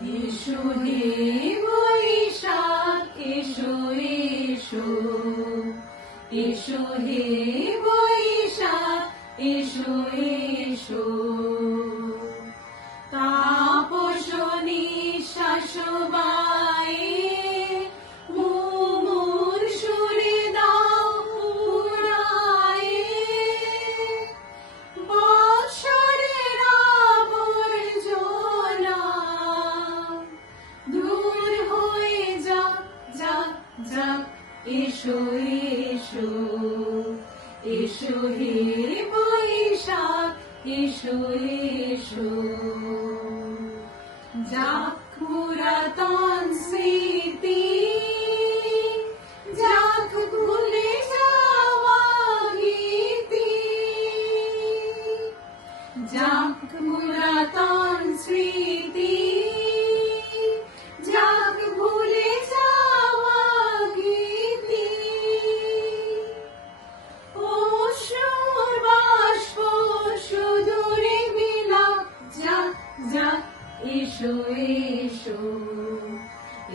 এসো হে বৈশাখ এসো এসো, এসো হে বৈশাখ এসো এসো। তাপস নিঃশ্বাস বায়ে মুমুর সুরে দাও উড়ায়ে, বৎসরের আবর্জনা দূর হয়ে যাক যাক যাক। এসো এসো, এসো হে বৈশাখ এসো এসো। যাক পুরাতন স্মৃতি, যাক ভুলে যাওয়া গীতি, যাক পুরাতন স্মৃতি, যাক ভুলে যাওয়া গীতি। অশ্রুর বাষ্প সুদূরে বিলাপ যাক যাক। এসো এসো,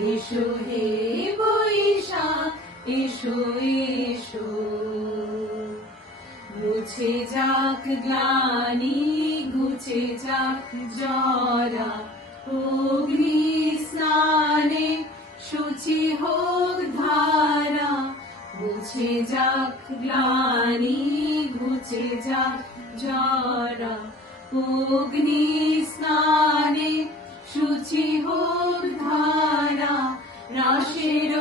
এসো হে বৈশাখ এসো এসো। মুছে যাক গ্লানি ঘুচে যাক জরা, অগ্নি স্নানে শুচি হোক ধারা। মুছে যাক গ্লানি ঘুচে যাক জরা, অগ্নি স্নানে শুচি হোক ধারা। রাশের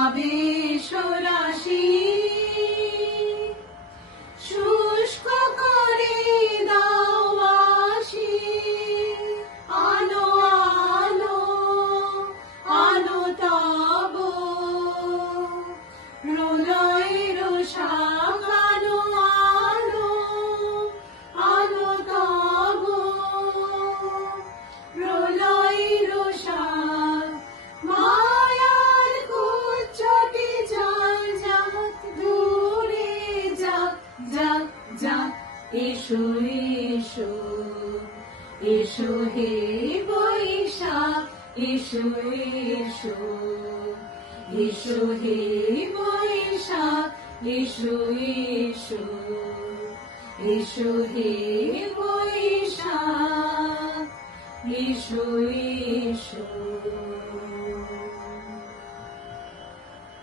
আবেশ রাশি শুষ্ক করে দাও আশি। আলো আলো আলো তব প্রলয়ের শাখ। আলো আলো আলো তব প্রলয়ের শাখ। মায়ার কুচ্ছটি জল যাক দূরে যাক যাক যাক। এসো এসো, এসো হে বৈশাখ এসো এসো। এসো হে বৈশাখ এসো এসো, এসো হে বৈশাখ এসো এসো।